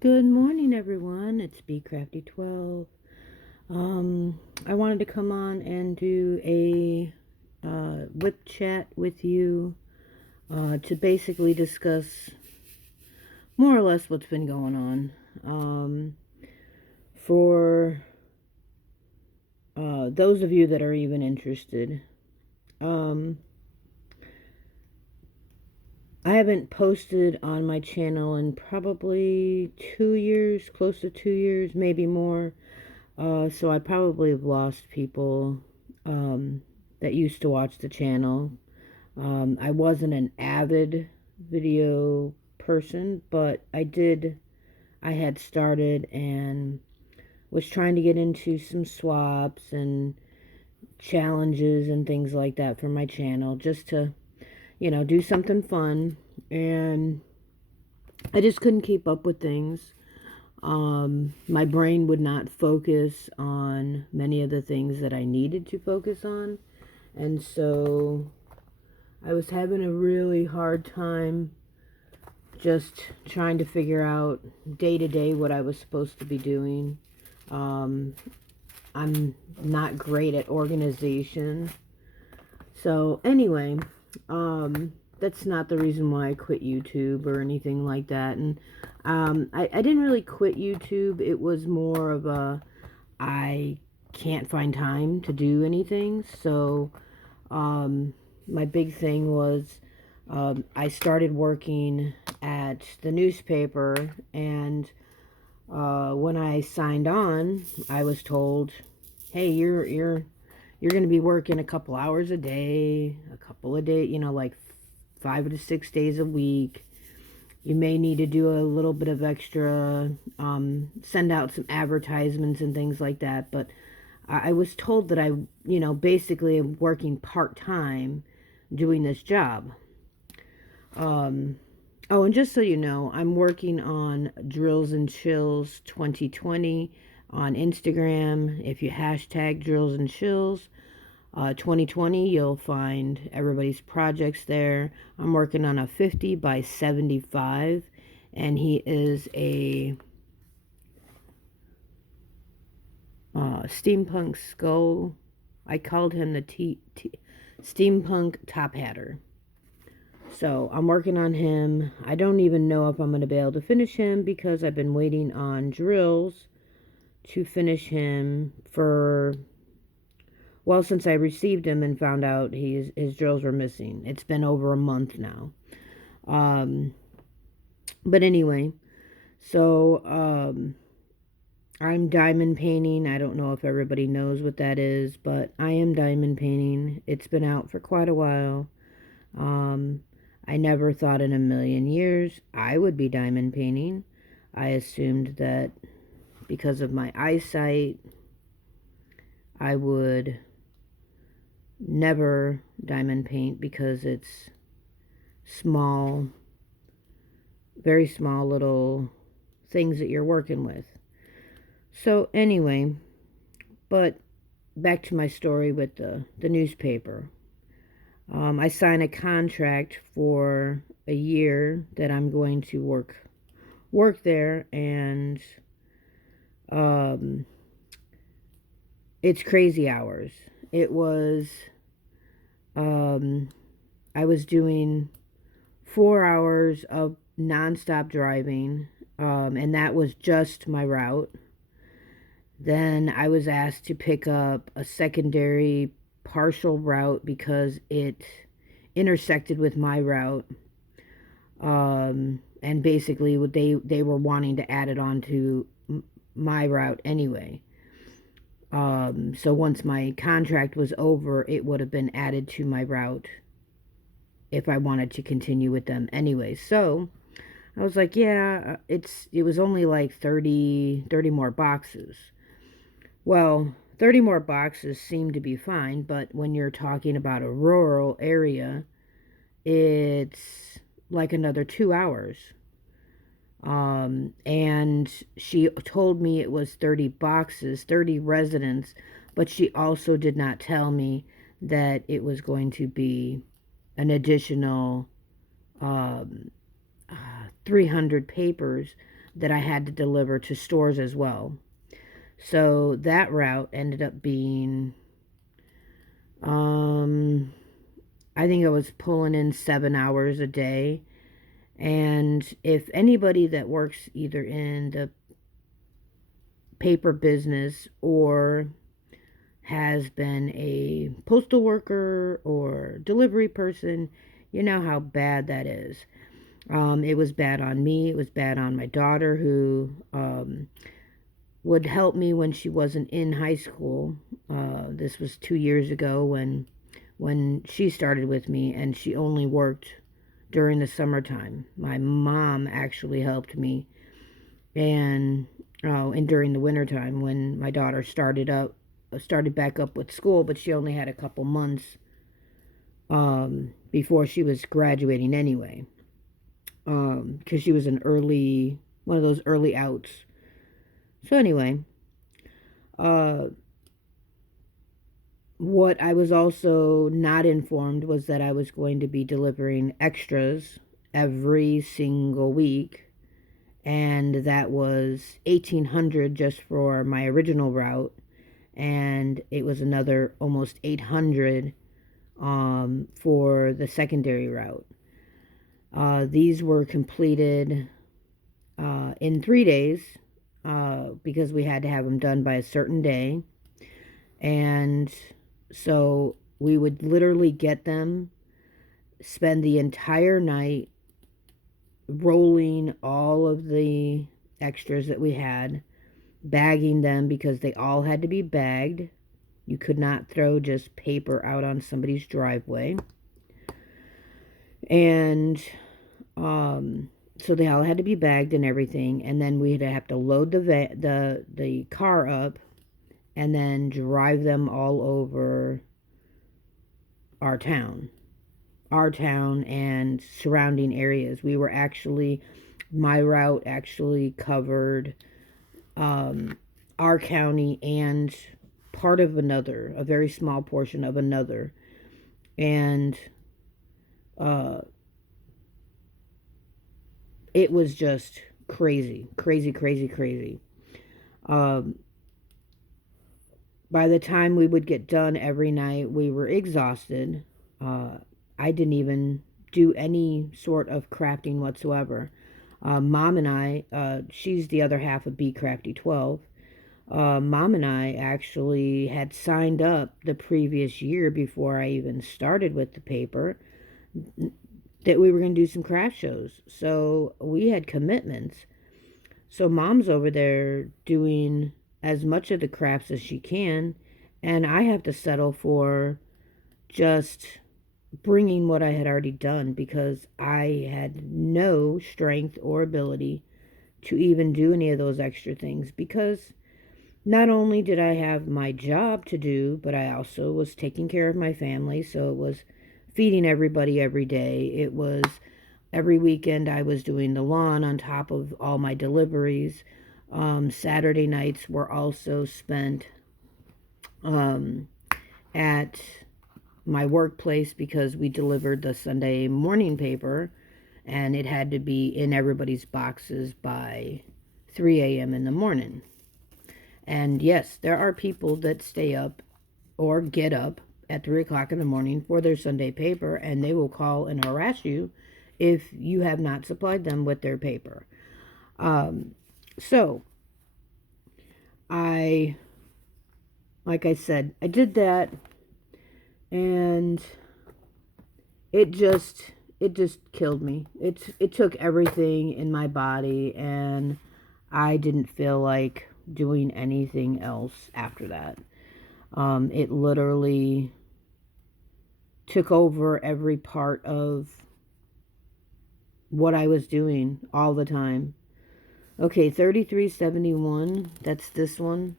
Good morning, everyone. It's Bcrafty 12. I wanted to come on and do a WIP chat with you to basically discuss more or less what's been going on. For those of you that are even interested, um, I haven't posted on my channel in probably 2 years, close to 2 years, maybe more. So I probably have lost people that used to watch the channel. I wasn't an avid video person, but I had started and was trying to get into some swaps and challenges and things like that for my channel just to, do something fun. And I just couldn't keep up with things. My brain would not focus on many of the things that I needed to focus on. And so I was having a really hard time just trying to figure out day to day what I was supposed to be doing. Um, I'm not great at organization. So anyway, that's not the reason why I quit YouTube or anything like that. And I didn't really quit YouTube. It was more of I can't find time to do anything. So my big thing was I started working at the newspaper, and when I signed on, I was told, "Hey, you're going to be working a couple hours a day, a couple of days, like 5 to 6 days a week. You may need to do a little bit of extra, send out some advertisements and things like that." But I was told that I, basically am working part-time doing this job. Oh, and just so you know, I'm working on Drills and Chills 2020 on Instagram. If you hashtag Drills and Chills 2020, you'll find everybody's projects there. I'm working on a 50 by 75, and he is a steampunk skull. I called him the steampunk top hatter. So I'm working on him. I don't even know if I'm going to be able to finish him because I've been waiting on drills to finish him for, well, since I received him and found out his drills were missing. It's been over a month now. But anyway, so I'm diamond painting. I don't know if everybody knows what that is, but I am diamond painting. It's been out for quite a while. I never thought in a million years I would be diamond painting. I assumed that because of my eyesight, I would never diamond paint because it's small, very small little things that you're working with. So anyway, but back to my story with the newspaper. I signed a contract for a year that I'm going to work there, and it's crazy hours. It was I was doing 4 hours of nonstop driving, and that was just my route. Then I was asked to pick up a secondary partial route because it intersected with my route. And basically what they were wanting to add it on to my route anyway. So once my contract was over, it would have been added to my route if I wanted to continue with them anyway. So I was like, yeah, it was only like 30 more boxes. Well, 30 more boxes seem to be fine, but when you're talking about a rural area, it's like another 2 hours. And she told me it was 30 boxes, 30 residents, but she also did not tell me that it was going to be an additional 300 papers that I had to deliver to stores as well. So that route ended up being, I think I was pulling in 7 hours a day. And if anybody that works either in the paper business or has been a postal worker or delivery person, you know how bad that is. It was bad on me. It was bad on my daughter, who would help me when she wasn't in high school. This was 2 years ago when she started with me, and she only worked during the summertime. My mom actually helped me, and during the wintertime when my daughter started back up with school, but she only had a couple months before she was graduating anyway, because she was one of those early outs. So anyway, what I was also not informed was that I was going to be delivering extras every single week, and that was 1,800 just for my original route, and it was another almost 800 for the secondary route. These were completed in 3 days because we had to have them done by a certain day. And so we would literally get them, spend the entire night rolling all of the extras that we had, bagging them because they all had to be bagged. You could not throw just paper out on somebody's driveway. And so they all had to be bagged and everything. And then we'd have to load the car up and then drive them all over our town and surrounding areas. My route actually covered our county and part of another, a very small portion of another. And it was just crazy. By the time we would get done every night, we were exhausted. I didn't even do any sort of crafting whatsoever. Mom and I, she's the other half of Bcrafty 12. Mom and I actually had signed up the previous year before I even started with the paper that we were going to do some craft shows. So we had commitments. So Mom's over there doing as much of the crafts as she can, and I have to settle for just bringing what I had already done because I had no strength or ability to even do any of those extra things, because not only did I have my job to do, but I also was taking care of my family. So it was feeding everybody every day. It was every weekend I was doing the lawn on top of all my deliveries. Saturday nights were also spent at my workplace because we delivered the Sunday morning paper, and it had to be in everybody's boxes by 3 a.m. in the morning. And yes, there are people that stay up or get up at 3 o'clock in the morning for their Sunday paper, and they will call and harass you if you have not supplied them with their paper. So, like I said, I did that, and it just killed me. It took everything in my body, and I didn't feel like doing anything else after that. It literally took over every part of what I was doing all the time. Okay, 3371, that's this one.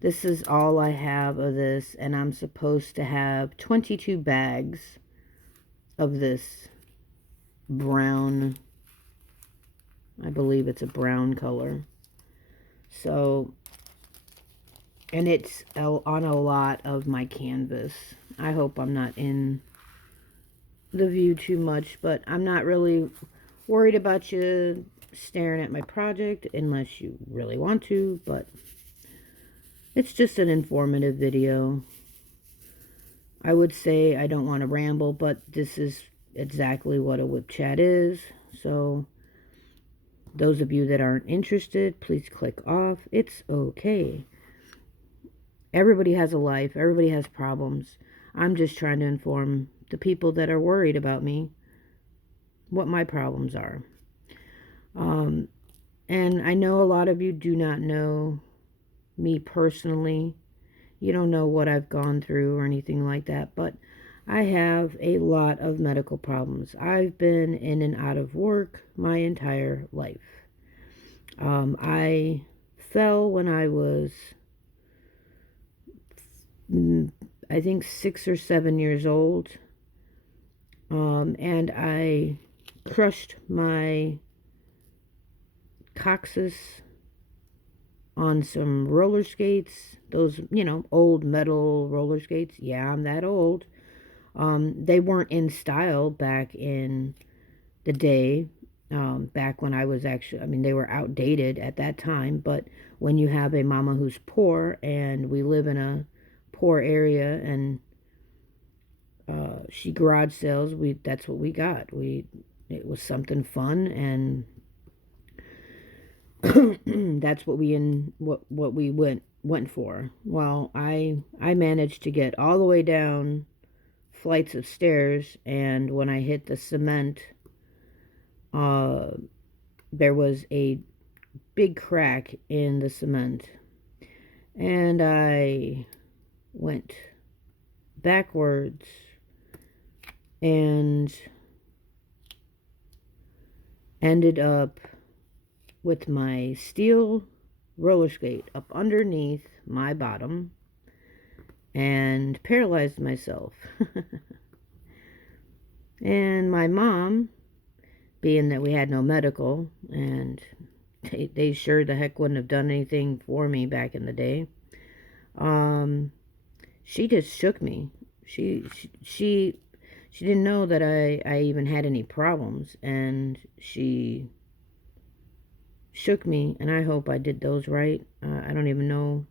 This is all I have of this, and I'm supposed to have 22 bags of this brown, I believe it's a brown color. So, and it's on a lot of my canvas. I hope I'm not in the view too much, but I'm not really worried about you staring at my project unless you really want to, but it's just an informative video. I would say I don't want to ramble, but this is exactly what a WIP chat is. So those of you that aren't interested, please click off. It's okay. Everybody has a life. Everybody has problems. I'm just trying to inform the people that are worried about me what my problems are. And I know a lot of you do not know me personally. You don't know what I've gone through or anything like that, but I have a lot of medical problems. I've been in and out of work my entire life. I fell when I was, I think, 6 or 7 years old, and I crushed my coccyx on some roller skates, those, old metal roller skates. Yeah, I'm that old. They weren't in style back in the day, back when I was actually, they were outdated at that time, but when you have a mama who's poor, and we live in a poor area, and she garage sales, that's what we got. It was something fun, and that's what we went for. Well, I managed to get all the way down flights of stairs, and when I hit the cement, there was a big crack in the cement, and I went backwards and ended up with my steel roller skate up underneath my bottom and paralyzed myself. And my mom, being that we had no medical, and they sure the heck wouldn't have done anything for me back in the day, she just shook me. She didn't know that I even had any problems, and she shook me, and I hope I did those right. I don't even know.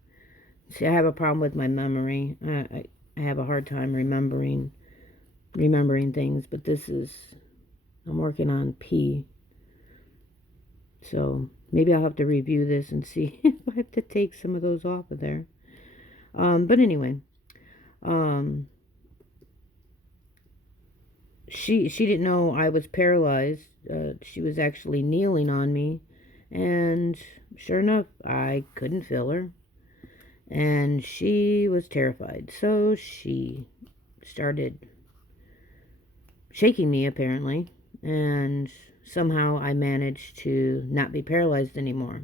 See, I have a problem with my memory. I have a hard time remembering things, but I'm working on P. So maybe I'll have to review this and see if I have to take some of those off of there. But anyway, she didn't know I was paralyzed. She was actually kneeling on me, and sure enough, I couldn't feel her, and she was terrified. So she started shaking me, apparently, and somehow I managed to not be paralyzed anymore.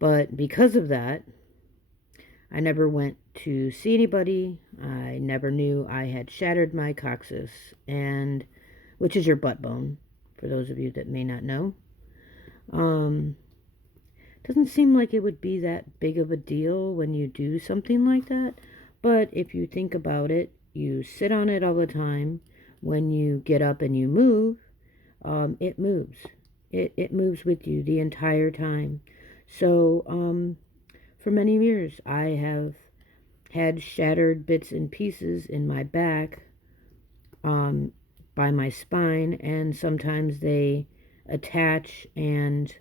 But because of that, I never went to see anybody. I never knew I had shattered my coccyx, which is your butt bone, for those of you that may not know. Doesn't seem like it would be that big of a deal when you do something like that, but if you think about it, you sit on it all the time. When you get up and you move, it moves. It moves with you the entire time. So, for many years, I have had shattered bits and pieces in my back, by my spine, and sometimes they attach and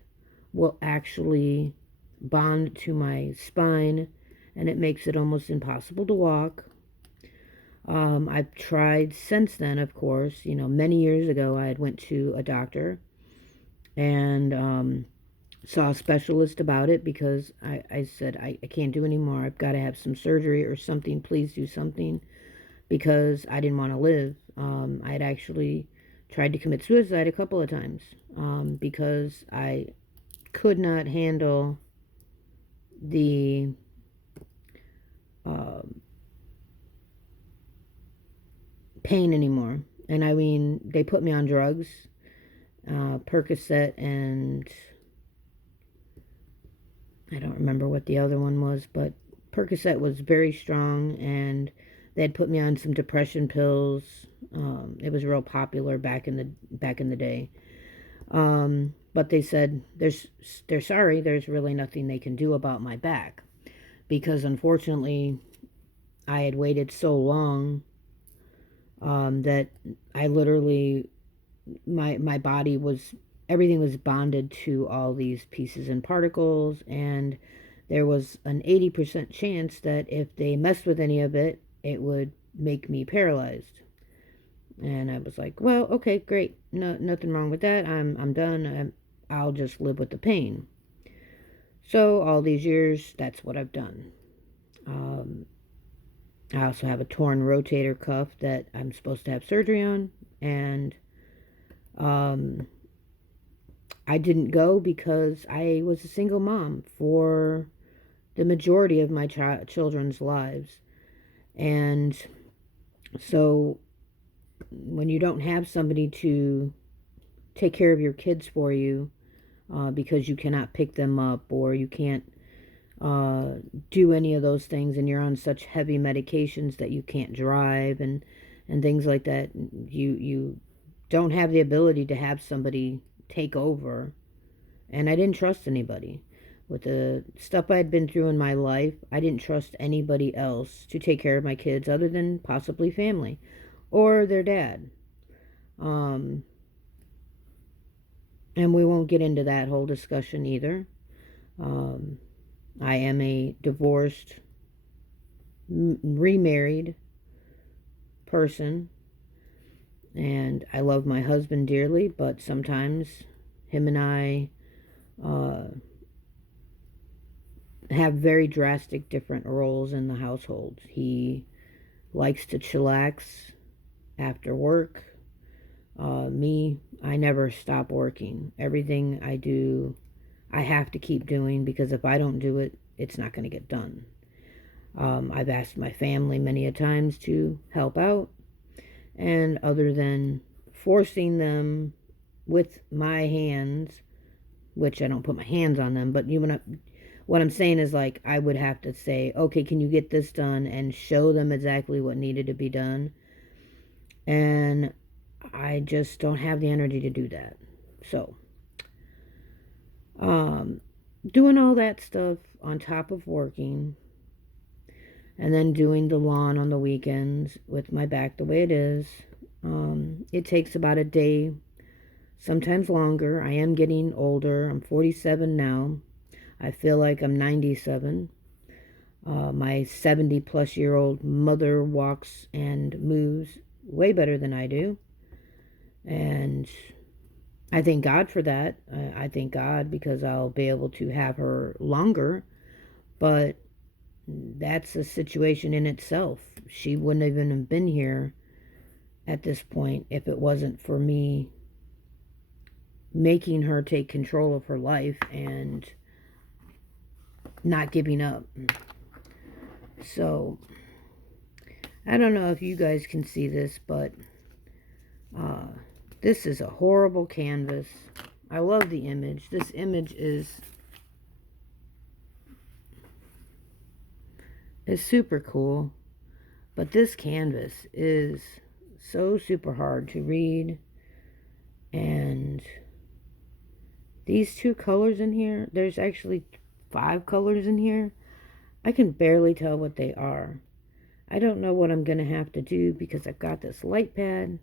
will actually bond to my spine, and it makes it almost impossible to walk. I've tried since then, of course. Many years ago, I had went to a doctor and saw a specialist about it, because I said, I can't do anymore. I've got to have some surgery or something. Please do something, because I didn't want to live. I had actually tried to commit suicide a couple of times, because I could not handle the pain anymore. And I mean, they put me on drugs, Percocet, and I don't remember what the other one was, but Percocet was very strong, and they'd put me on some depression pills. It was real popular back in the day. But they said they're sorry, there's really nothing they can do about my back. Because unfortunately, I had waited so long that I literally, my body was, everything was bonded to all these pieces and particles, and there was an 80% chance that if they messed with any of it, it would make me paralyzed. And I was like, well, okay, great. No, nothing wrong with that. I'm done. I'll just live with the pain. So all these years, that's what I've done. I also have a torn rotator cuff that I'm supposed to have surgery on, and I didn't go because I was a single mom for the majority of my children's lives. And so when you don't have somebody to take care of your kids for you, because you cannot pick them up, or you can't do any of those things, and you're on such heavy medications that you can't drive, and things like that, you don't have the ability to have somebody take over. And I didn't trust anybody. With the stuff I had been through in my life, I didn't trust anybody else to take care of my kids other than possibly family or their dad. And we won't get into that whole discussion either. I am a divorced, remarried person, and I love my husband dearly, but sometimes him and I have very drastic different roles in the household. He likes to chillax after work. Me, I never stop working. Everything I do, I have to keep doing, because if I don't do it, it's not going to get done. I've asked my family many a times to help out, and other than forcing them with my hands, which I don't put my hands on them, but what I'm saying is, like, I would have to say, okay, can you get this done, and show them exactly what needed to be done. And I just don't have the energy to do that. So, doing all that stuff on top of working, and then doing the lawn on the weekends with my back the way it is, it takes about a day, sometimes longer. I am getting older. I'm 47 now. I feel like I'm 97. My 70-plus-year-old mother walks and moves way better than I do. And I thank God for that. I thank God because I'll be able to have her longer. But that's a situation in itself. She wouldn't even have been here at this point if it wasn't for me making her take control of her life and not giving up. So, I don't know if you guys can see this, but this is a horrible canvas. I love the image. This image is super cool, but this canvas is so super hard to read. And these two colors in here, there's actually 5 colors in here. I can barely tell what they are. I don't know what I'm going to have to do, because I've got this light pad,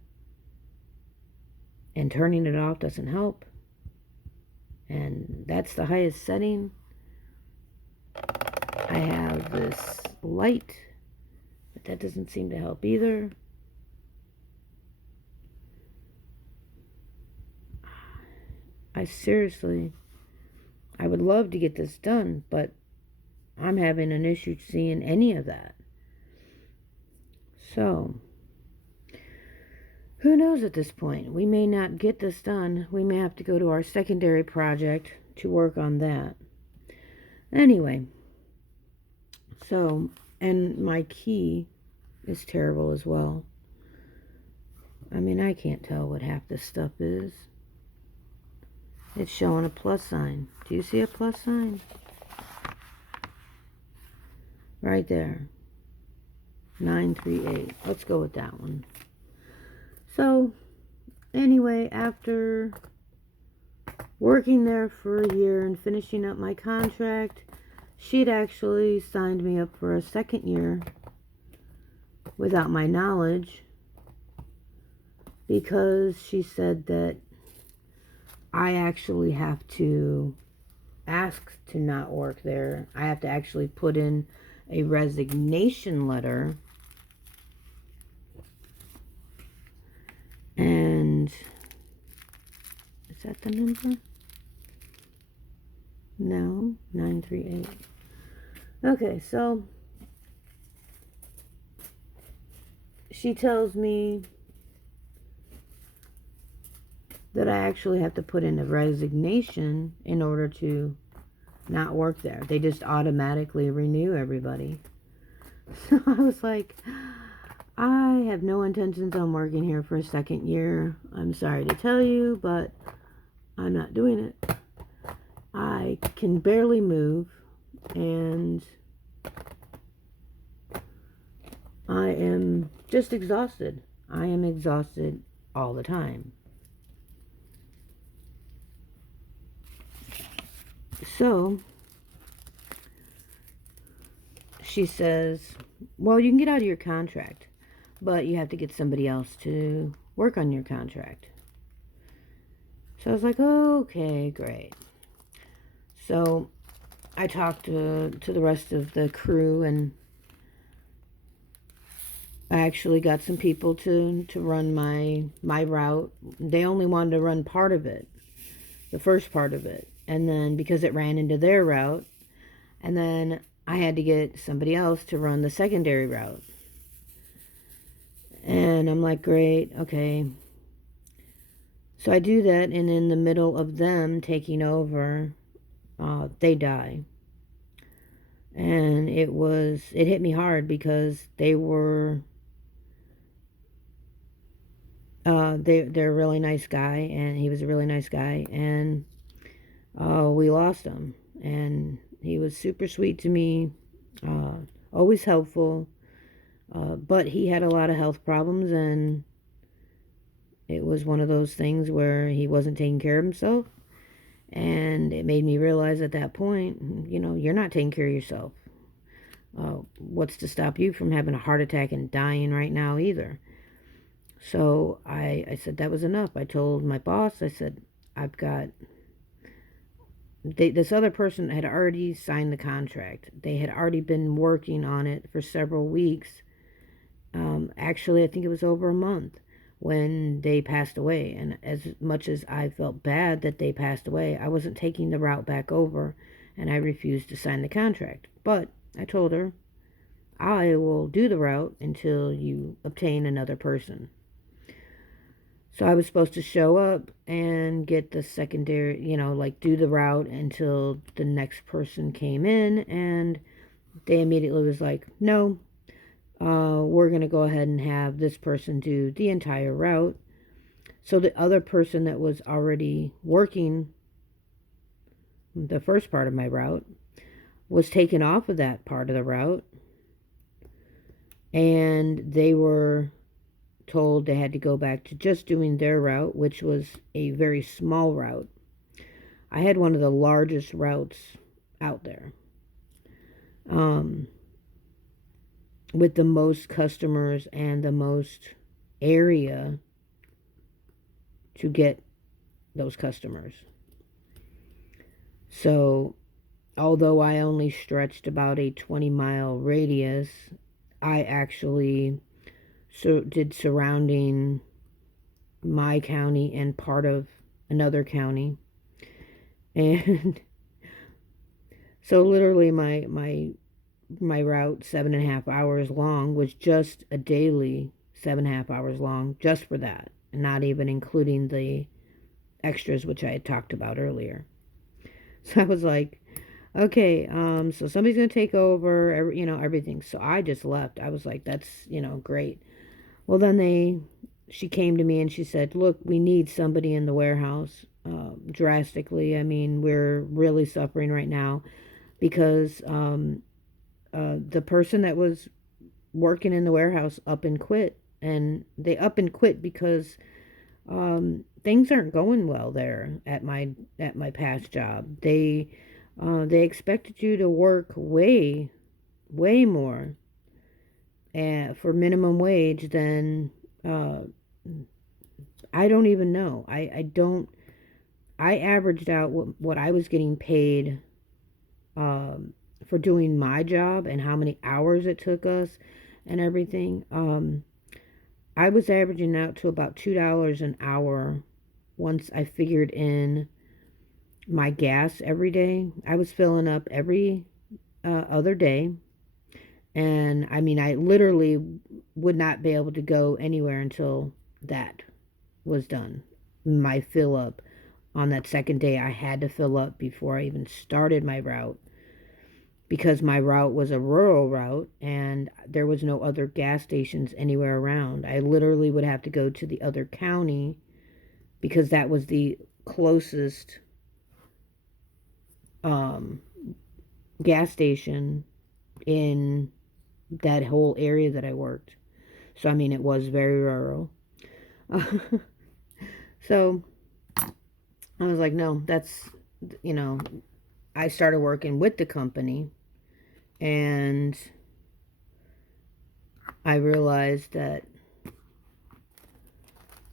and turning it off doesn't help. And that's the highest setting. I have this light, but that doesn't seem to help either. I would love to get this done, but I'm having an issue seeing any of that. So, who knows at this point? We may not get this done. We may have to go to our secondary project to work on that. Anyway, so, and my key is terrible as well. I mean, I can't tell what half this stuff is. It's showing a plus sign. Do you see a plus sign? Right there. 938. Let's go with that one. So, anyway, after working there for a year and finishing up my contract, she'd actually signed me up for a second year without my knowledge, because she said that I actually have to ask to not work there. I have to actually put in a resignation letter. And is that the number? No, 938. Okay, so she tells me that I actually have to put in a resignation in order to not work there. They just automatically renew everybody. So I was like, I have no intentions on working here for a second year. I'm sorry to tell you, but I'm not doing it. I can barely move, and I am just exhausted. I am exhausted all the time. So she says, well, you can get out of your contract, but you have to get somebody else to work on your contract. So I was like, okay, great. So I talked to the rest of the crew, and I actually got some people to run my route. They only wanted to run part of it, the first part of it. And then because it ran into their route, and then I had to get somebody else to run the secondary route. And I'm like, great, okay. So I do that, and in the middle of them taking over, they die. And it hit me hard, because they were, they're a really nice guy, and he was a really nice guy, and we lost him. And he was super sweet to me, always helpful, but he had a lot of health problems, and it was one of those things where he wasn't taking care of himself. And it made me realize at that point, you're not taking care of yourself. What's to stop you from having a heart attack and dying right now either? So I said that was enough. I told my boss, I said, this other person had already signed the contract. They had already been working on it for several weeks. Actually, I think it was over a month when they passed away. And as much as I felt bad that they passed away, I wasn't taking the route back over, and I refused to sign the contract. But I told her, I will do the route until you obtain another person. So I was supposed to show up and get the secondary, do the route until the next person came in, and they immediately was like, no, we're going to go ahead and have this person do the entire route. So the other person that was already working the first part of my route was taken off of that part of the route, and they were told they had to go back to just doing their route, which was a very small route. I had one of the largest routes out there, with the most customers and the most area to get those customers. So although I only stretched about a 20-mile radius, I actually did surrounding my county and part of another county. And so literally my route, 7.5 hours long, was just a daily 7.5 hours long, just for that, and not even including the extras, which I had talked about earlier. So I was like, okay, so somebody's going to take over, everything. So I just left. I was like, that's, great. Well, then she came to me and she said, look, we need somebody in the warehouse, drastically. I mean, we're really suffering right now, because the person that was working in the warehouse up and quit. And they up and quit because things aren't going well there at my past job. They expected you to work way more and for minimum wage than uh, I don't even know. I don't. I averaged out what I was getting paid for doing my job and how many hours it took us and everything. I was averaging out to about $2 an hour once I figured in my gas every day. I was filling up every other day. And I mean, I literally would not be able to go anywhere until that was done. My fill up on that second day, I had to fill up before I even started my route because my route was a rural route and there was no other gas stations anywhere around. I literally would have to go to the other county because that was the closest um, gas station in that whole area that I worked. So, I mean, it was very rural. So, I was like, no, that's, you know, I started working with the company and I realized that,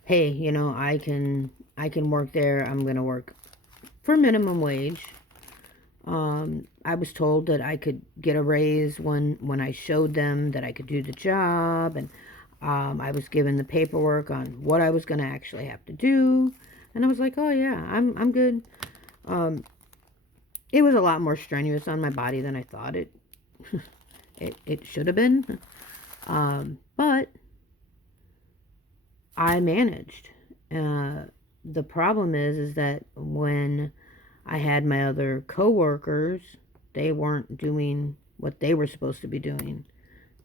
hey, I can work there. I'm going to work for minimum wage. I was told that I could get a raise when I showed them that I could do the job, and I was given the paperwork on what I was going to actually have to do, and I was like, oh yeah, I'm good. Um, it was a lot more strenuous on my body than I thought it should have been, but I managed. The problem is that when I had my other coworkers, they weren't doing what they were supposed to be doing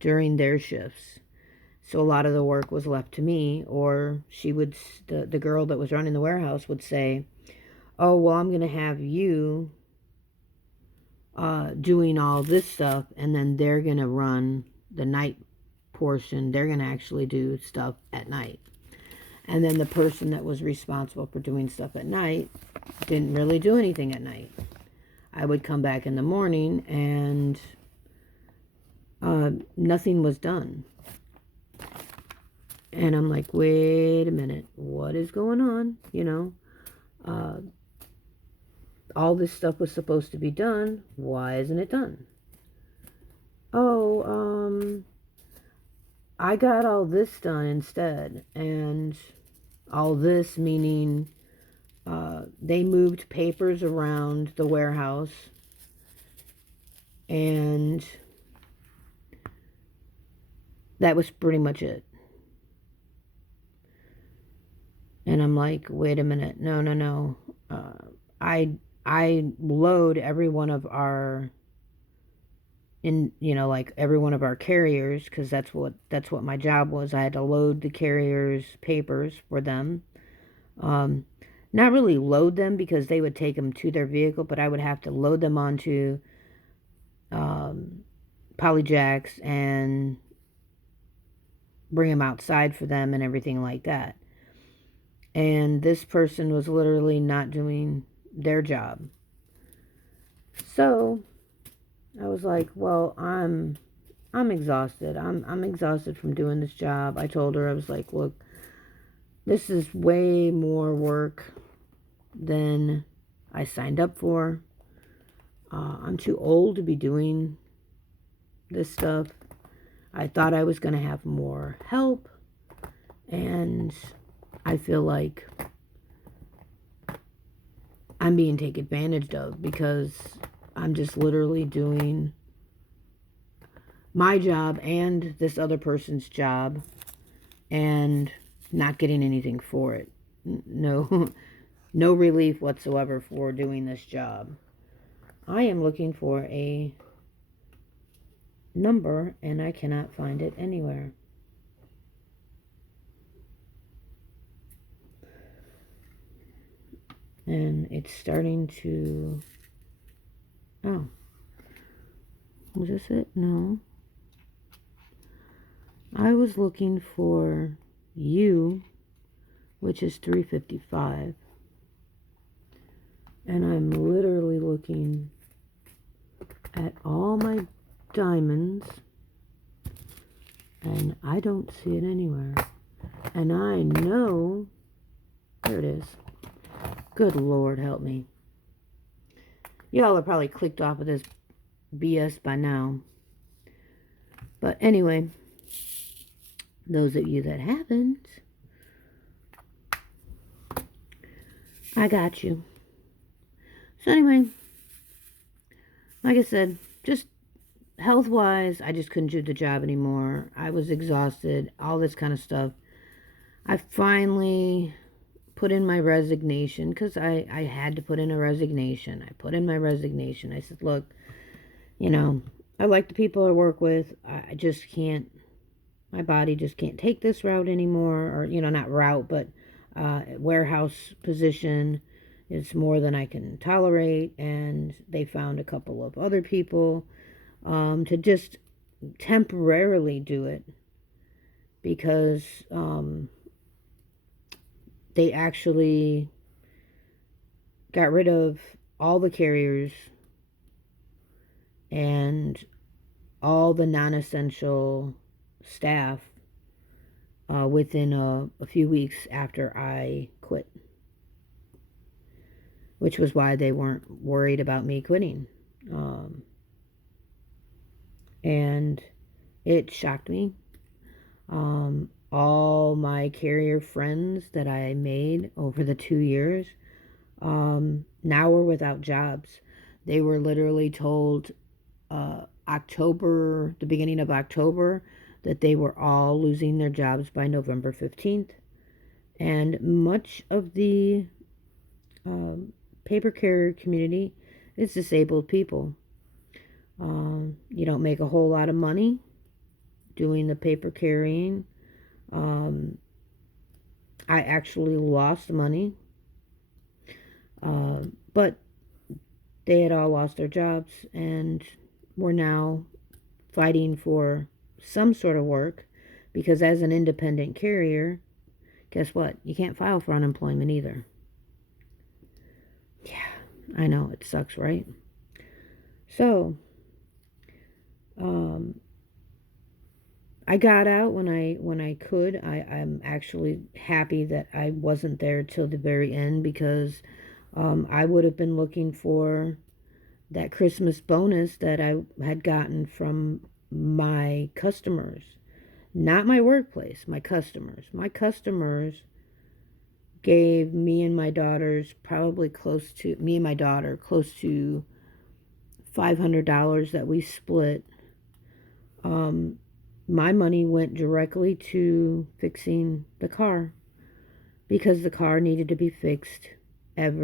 during their shifts. So a lot of the work was left to me, or the girl that was running the warehouse would say, oh, well, I'm going to have you doing all this stuff, and then they're going to run the night portion. They're going to actually do stuff at night. And then the person that was responsible for doing stuff at night didn't really do anything at night. I would come back in the morning and nothing was done. And I'm like, wait a minute, what is going on? All this stuff was supposed to be done. Why isn't it done? Oh, I got all this done instead. And all this meaning they moved papers around the warehouse and that was pretty much it. And I'm like, wait a minute, no. I load every one of our every one of our carriers because that's what my job was. I had to load the carriers' papers for them. Not really load them because they would take them to their vehicle, but I would have to load them onto polyjacks and bring them outside for them and everything like that. And this person was literally not doing their job. So I was like, well, I'm exhausted. I'm exhausted from doing this job. I told her, I was like, look, this is way more work than I signed up for. I'm too old to be doing this stuff. I thought I was going to have more help, and I feel like I'm being taken advantage of because I'm just literally doing my job and this other person's job and not getting anything for it. No, no relief whatsoever for doing this job. I am looking for a number and I cannot find it anywhere. And it's starting to... Oh. Was this it? No. I was looking for you which is $3.55. And I'm literally looking at all my diamonds, and I don't see it anywhere. And I know, there it is. Good Lord, help me. Y'all are probably clicked off of this BS by now. But anyway, those of you that haven't, I got you. So anyway, like I said, just health-wise, I just couldn't do the job anymore. I was exhausted, all this kind of stuff. I finally put in my resignation, because I had to put in a resignation. I put in my resignation. I said, look, you know, I like the people I work with. I just can't, my body just can't take this route anymore. Or, you know, not route, but warehouse position. It's more than I can tolerate. And they found a couple of other people to just temporarily do it, because they actually got rid of all the carriers and all the non-essential staff within a few weeks after I quit, which was why they weren't worried about me quitting. And it shocked me. All my carrier friends that I made over the 2 years now are without jobs. They were literally told October, the beginning of October, that they were all losing their jobs by November 15th. And much of the paper carrier community is disabled people. You don't make a whole lot of money doing the paper carrying. I actually lost money, but they had all lost their jobs and were now fighting for some sort of work, because as an independent carrier, guess what? You can't file for unemployment either. Yeah, I know, it sucks, right? So, I got out when I could. I'm actually happy that I wasn't there till the very end, because I would have been looking for that Christmas bonus that I had gotten from my customers. Not my workplace, my customers. My customers gave me and my daughters probably close to, me and my daughter, close to $500 that we split. My money went directly to fixing the car, because the car needed to be fixed every